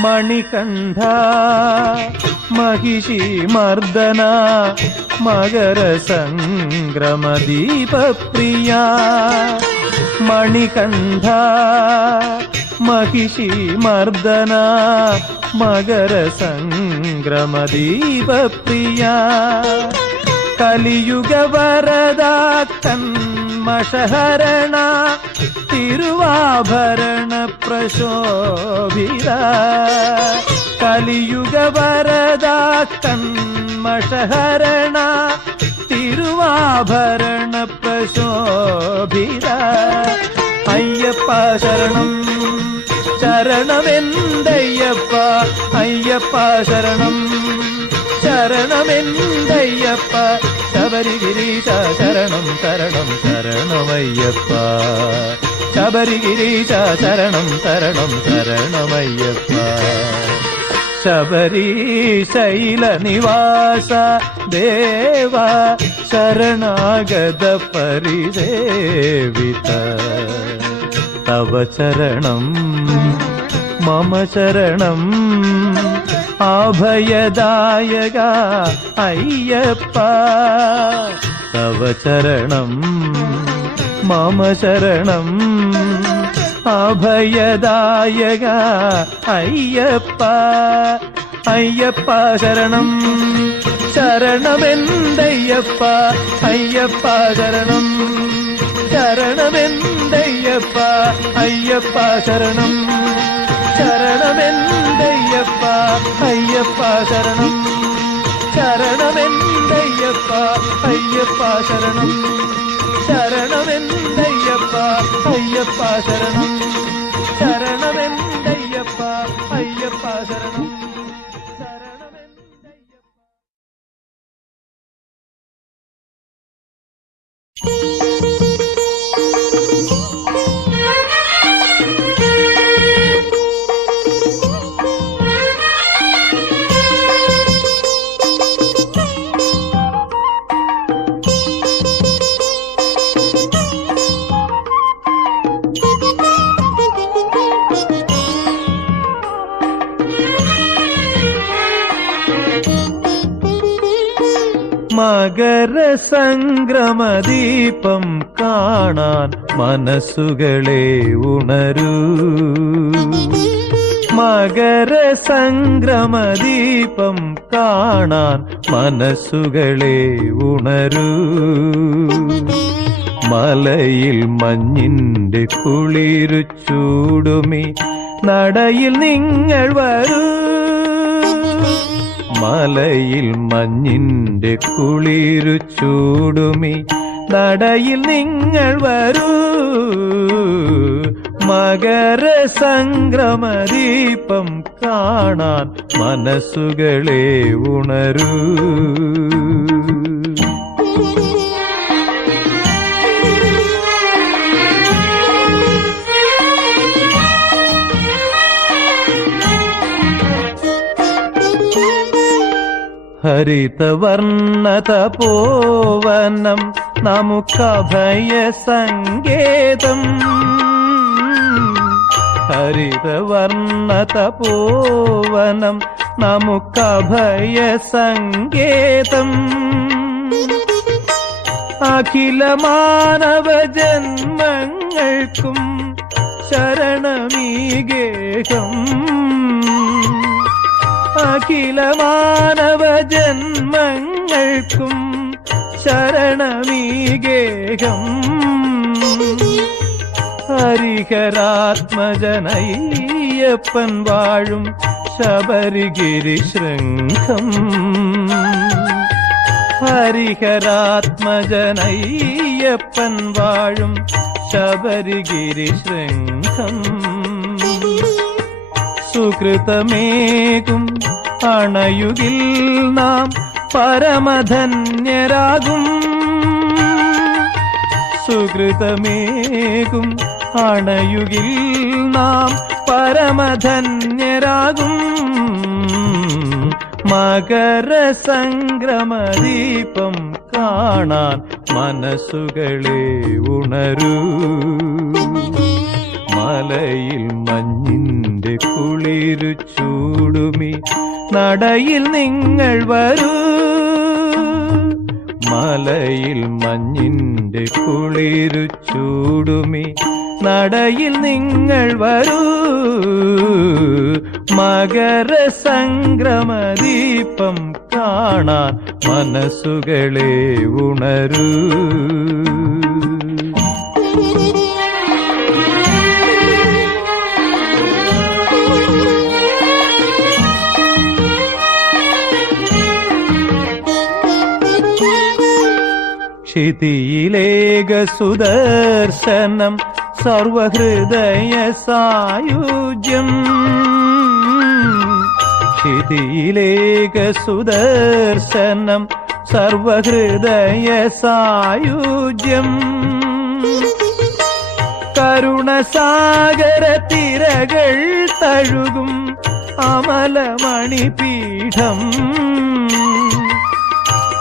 മണികണ്ഠ महिषी मर्दना मगर संग्रम दीप प्रिया മണികണ്ഠ മഹിഷി മർദ്ദന മകര സംക്രമദീപപ്രിയ കലിയുഗ വരദ കന്മഷഹരണ തിരുവാഭരണ പ്രശോഭിത കലിയുഗ വരദ കന്മഷഹരണ തിരുവാഭരണ പ്രശോഭിത അയ്യപ്പ ശരണം ശരണമെന്തയ്യപ്പ അയ്യപ്പ ശരണം ശരണമെന്തയ്യപ്പ ശബരിഗിരീശ ശരണം ശരണം ശരണമയ്യപ്പ ശബരിഗിരീശ ശരണം ശരണം ശരണമയ്യപ്പ ശബരീശൈല നിവാസ ദേവ ശരണാഗത പരിസേവിത തവ ചരണം മമ ശരണം അഭയദായക അയ്യപ്പ തവ ചരണം മമ ശരണം അഭയദായക അയ്യപ്പ അയ്യപ്പ ശരണം ശരണമെന്തയ്യപ്പ അയ്യപ്പ ശരണം ശരണമെന്തയ്യപ്പ അയ്യപ്പ ശരണം ശരണമെന്തയ്യപ്പ അയ്യപ്പ ശരണം ശരണമെന്തയ്യപ്പ അയ്യപ്പ ശരണം ശരണമെന്തയ്യപ്പ അയ്യപ്പ ശരണം ശരണമെന്തയ്യപ്പ അയ്യപ്പ ശരണം മകര സംക്രമദീപം കാണാൻ മനസ്സുകളെ ഉണരൂ മകര സംക്രമദീപം കാണാൻ മനസ്സുകളെ ഉണരൂ മലയിൽ മഞ്ഞിന്റെ കുളിരു ചൂടുമി നടയിൽ നിങ്ങൾ വരൂ മലയിൽ മഞ്ഞിന്റെ കുളിരു ചൂടുമി നടയിൽ നിങ്ങൾ വരൂ മകര സംക്രമദീപം കാണാൻ മനസ്സുകളെ ഉണരൂ ഹരിതവർണ്ണതപോവനം നമുക്കഭയ സങ്കേതം ഹരിതവർണ്ണതപോവനം നമുക്കഭയ സങ്കേതം അഖില മാനവ ജന്മങ്ങൾക്കും ശരണമീ ഗേഹം അഖില മാനവ ജന്മങ്ങൾക്കും ശരണമീ ഗേഹം ഹരിഹരാത്മജനയ്യപ്പൻ വാഴും ശബരിഗിരി ശൃംഖം ഹരിഹരാത്മജനയ്യപ്പൻ വാഴും ശബരിഗിരി ശൃംഖം സുകൃതമേകും അണയുകിൽ നാം പരമധന്യരാകും സുകൃതമേകും അണയുകിൽ നാം പരമധന്യരാകും മകര സംക്രമദീപം കാണാൻ മനസ്സുകളെ ഉണരൂ മലയിൽ മഞ്ഞിന്റെ കുളിരു ചൂടുമി നടയിൽ നിങ്ങൾ വരൂ മലയിൽ മഞ്ഞിന്റെ കുളിരു ചൂടുമി നടയിൽ നിങ്ങൾ വരൂ മകര സംക്രമദീപം കാണാൻ മനസ്സുകളെ ഉണരൂ. ക്ഷിതിയിലേക സുദർശനം സർവഹൃദയ സായുജ്യം. ക്ഷിതിയിലേക സുദർശനം സർവഹൃദയ സായുജ്യം. കരുണസാഗര തിരകൾ തഴുകും അമലമണിപീഠം.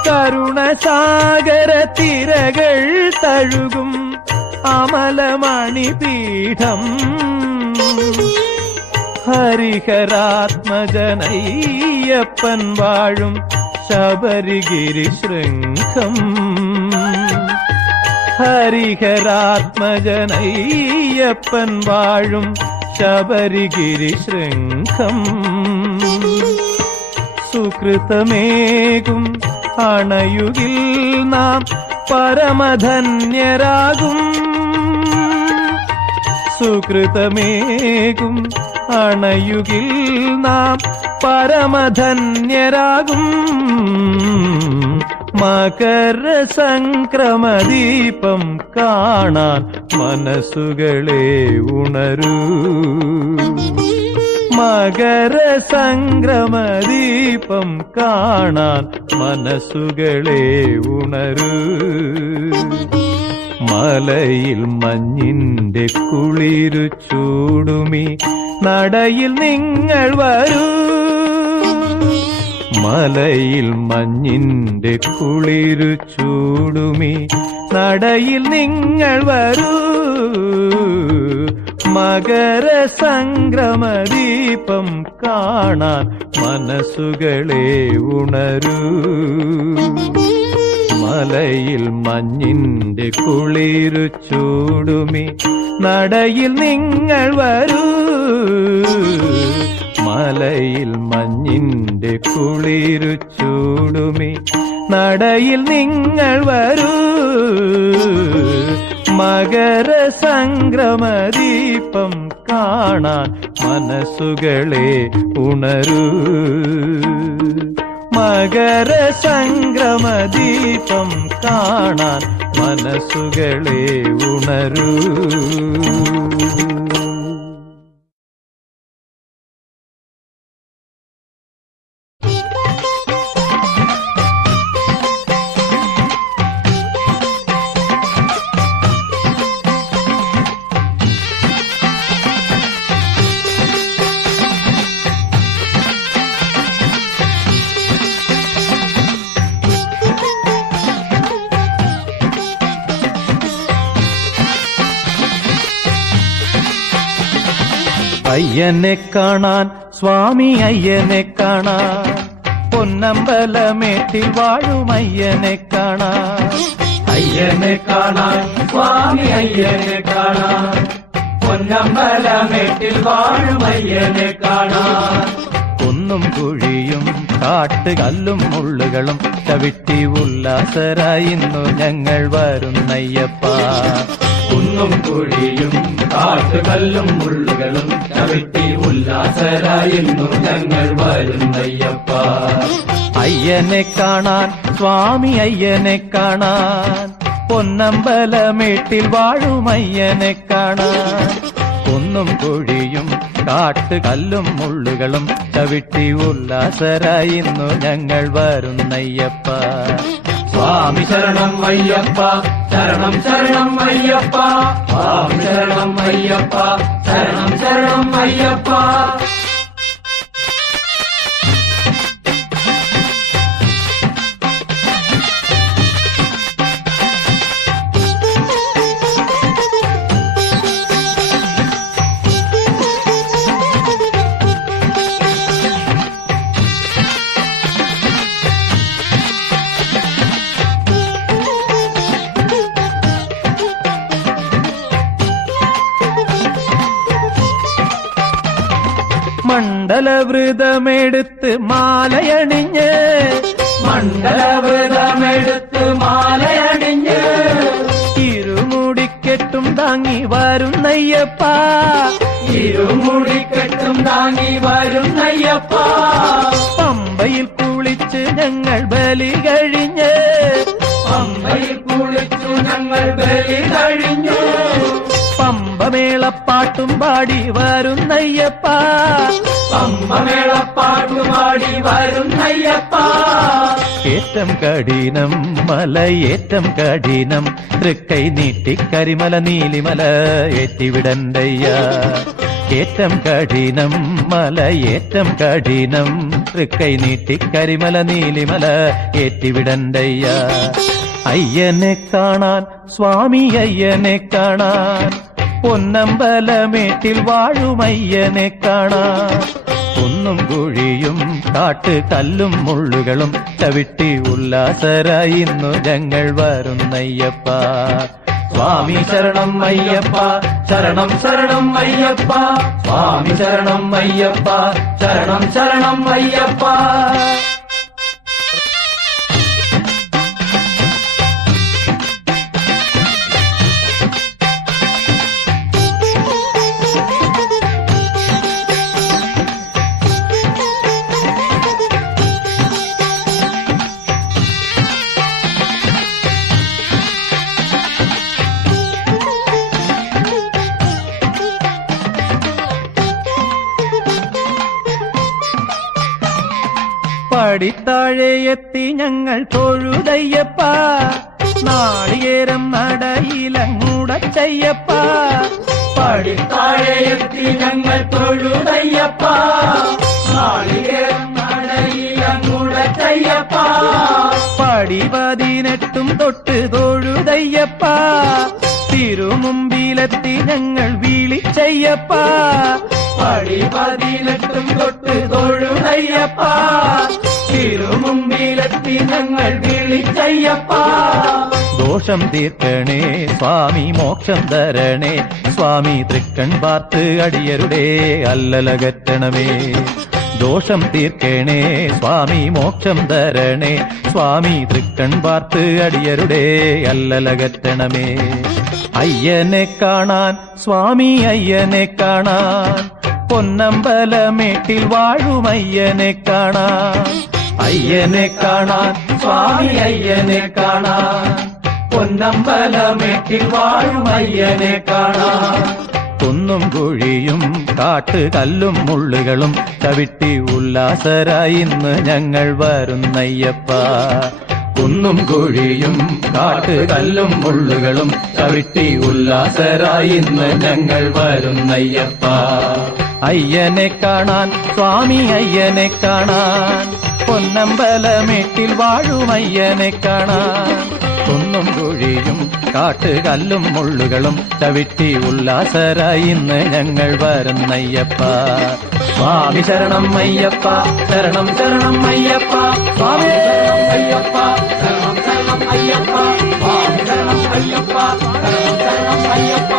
കരുണസാഗര തിരകൾ തഴുകും അമലമണിപീഠം. ഹരിഹരാത്മജനയ്യപ്പൻ വാഴും ശബരിഗിരി ശൃംഖം. ഹരിഹരാത്മജനയ്യപ്പൻ വാഴും ശബരിഗിരി ശൃംഖം. സുകൃതമേകും അണയുകിൽ നാം പരമധന്യരാകും. സുകൃതമേകും അണയുകിൽ നാം പരമധന്യരാകും. മകര സംക്രമദീപം കാണാൻ മനസ്സുകളെ ഉണരൂ. മകര സംക്രമദീപം കാണാൻ മനസ്സുകളെ ഉണരൂ. മലയിൽ മഞ്ഞിന്റെ കുളിരു ചൂടുമി നടയിൽ നിങ്ങൾ വരൂ. മലയിൽ മഞ്ഞിന്റെ കുളിരു ചൂടുമി നടയിൽ നിങ്ങൾ വരൂ. മകര സംക്രമദീപം കാണാൻ മനസ്സുകളെ ഉണരൂ. മലയിൽ മഞ്ഞിന്റെ കുളിരു ചൂടുമി നടയിൽ നിങ്ങൾ വരൂ. മലയിൽ മഞ്ഞിന്റെ കുളിരു ചൂടുമി നടയിൽ നിങ്ങൾ വരൂ. മകര സംക്രമദീപം കാണാൻ മനസ്സുകളെ ഉണരൂ. മകര സംക്രമദീപം കാണാൻ മനസ്സുകളെ ഉണരൂ. അയ്യനെ കാണാൻ സ്വാമി അയ്യനെ കാണാൻ പൊന്നമ്പലമേട്ടിൽ വാഴും അയ്യനെ കാണാൻ. അയ്യനെ കാണാൻ സ്വാമി അയ്യനെ കാണാൻ പൊന്നമ്പലമേട്ടിൽ വാഴും അയ്യനെ കാണാൻ. കുന്നും കുഴിയും കാട്ടുകല്ലും മുള്ളുകളും ചവിട്ടി ഉല്ലാസരായി ഇന്നു ഞങ്ങൾ വരുന്നയ്യപ്പ. കുന്നും കുഴിയും കാട്ടുകല്ലും മുള്ളുകളും ചവിട്ടി ഉല്ലാസരായിരുന്നു ഞങ്ങൾ വരുന്നയ്യപ്പ. അയ്യനെ കാണാൻ സ്വാമി അയ്യനെ കാണാൻ പൊന്നമ്പലമേട്ടിൽ വാഴും അയ്യനെ കാണാൻ. കുന്നും കുഴിയും കാട്ടുകല്ലും മുള്ളുകളും ചവിട്ടി ഉല്ലാസരായി ഇന്നു ഞങ്ങൾ വരുന്നയ്യപ്പ. സ്വാമി ശരണം അയ്യപ്പ ശരണം ശരണം അയ്യപ്പ. സ്വാമി ശരണം അയ്യപ്പ ശരണം ശരണം അയ്യപ്പ. മണ്ഡലവ്രതമെടുത്ത് മാലയണിഞ്ഞ് മണ്ഡലവ്രതമെടുത്ത് മാലയണിഞ്ഞ് ഇരുമുടിക്കെട്ടും താങ്ങി വരുന്നയ്യപ്പ ഇരുമുടിക്കെട്ടും താങ്ങി വരുന്നയ്യപ്പ പമ്പയിൽ കുളിച്ച് ഞങ്ങൾ ബലി കഴിഞ്ഞ് പമ്പയിൽ കുളിച്ചു ഞങ്ങൾ ബലി കഴിഞ്ഞു പമ്പമേളപ്പാട്ടും പാടി വരുന്നയ്യപ്പ പമ്പമേളപ്പാട്ടുപാടി വരുന്നയ്യപ്പ ഏറ്റം കഠിനം മലയേറ്റം കഠിനം തൃക്കൈ നീട്ടി കരിമല നീലിമല ഏറ്റിവിടണ്ടയ്യ ഏറ്റം കഠിനം മലയേറ്റം കഠിനം തൃക്കൈ നീട്ടി കരിമല നീലിമല ഏറ്റിവിടണ്ടയ്യ അയ്യനെ കാണാൻ സ്വാമി അയ്യനെ കാണാൻ പൊന്നമ്പലമേട്ടിൽ വാഴുമയ്യനെ കാണാൻ കുന്നും കുഴിയും കാട്ട് കല്ലും മുള്ളുകളും ചവിട്ടി ഉല്ലാസരായി ഇന്നു ഞങ്ങൾ വരുന്നയ്യപ്പ സ്വാമി ശരണം അയ്യപ്പ ശരണം ശരണം അയ്യപ്പ സ്വാമി ശരണം അയ്യപ്പ ശരണം ശരണം അയ്യപ്പ പടിത്താഴെ എത്തി ഞങ്ങൾ തൊഴുതയ്യപ്പ നാളികേരം നടയിലങ്ങൂടച്ചയ്യപ്പ പടിത്താഴെ എത്തി ഞങ്ങൾ തൊഴുതയ്യപ്പ നാളികേരം നടയിലങ്ങുടച്ചയ്യപ്പ പടി 18 തൊട്ട് തൊഴുതയ്യപ്പ തിരുമുമ്പിലെത്തി ഞങ്ങൾ വിളിച്ചയ്യപ്പ പടി 18 തൊട്ട് തൊഴുതയ്യപ്പ തിരുമുമ്പിലെത്തി ഞങ്ങൾ വിളിച്ചയ്യപ്പ ദോഷം തീർക്കണേ സ്വാമി മോക്ഷം തരണേ സ്വാമി തൃക്കൺ പാർത്ത് അടിയരുടെ അല്ലലകറ്റണമേ ദോഷം തീർക്കണേ സ്വാമി മോക്ഷം തരണേ സ്വാമി തൃക്കൺ പാർത്ത് അടിയരുടെ അല്ലലകറ്റണമേ അയ്യനെ കാണാൻ സ്വാമി അയ്യനെ കാണാൻ പൊന്നമ്പലമേട്ടിൽ വാഴുമയ്യനെ കാണാൻ അയ്യനെ കാണാൻ സ്വാമി അയ്യനെ കാണാൻ പൊന്നമ്പലമേട്ടിൽ വാഴുമയ്യനെ കാണാൻ കുന്നും കുഴിയും കാട്ട് കല്ലും മുള്ളുകളും ചവിട്ടി ഉല്ലാസരായി ഇന്ന് ഞങ്ങൾ വരുന്നയ്യപ്പ കുന്നും കുഴിയും കാട്ട് കല്ലും മുള്ളുകളും ചവിട്ടി ഉല്ലാസരായി ഇന്ന് ഞങ്ങൾ വരുന്നയ്യപ്പ അയ്യനെ കാണാൻ സ്വാമി അയ്യനെ കാണാൻ പൊന്നമ്പലമേട്ടിൽ വാഴുമയ്യനെ കാണാൻ കുന്നും കുഴിയും കാട്ട് കല്ലും മുള്ളുകളും ചവിട്ടി ഉല്ലാസരായി ഇന്ന് ഞങ്ങൾ വരുന്നയ്യപ്പ സ്വാമി ശരണം അയ്യപ്പ ശരണം ശരണം അയ്യപ്പ സ്വാമി ശരണം അയ്യപ്പ ശരണം ശരണം അയ്യപ്പ സ്വാമി ശരണം അയ്യപ്പ ശരണം ശരണം അയ്യപ്പ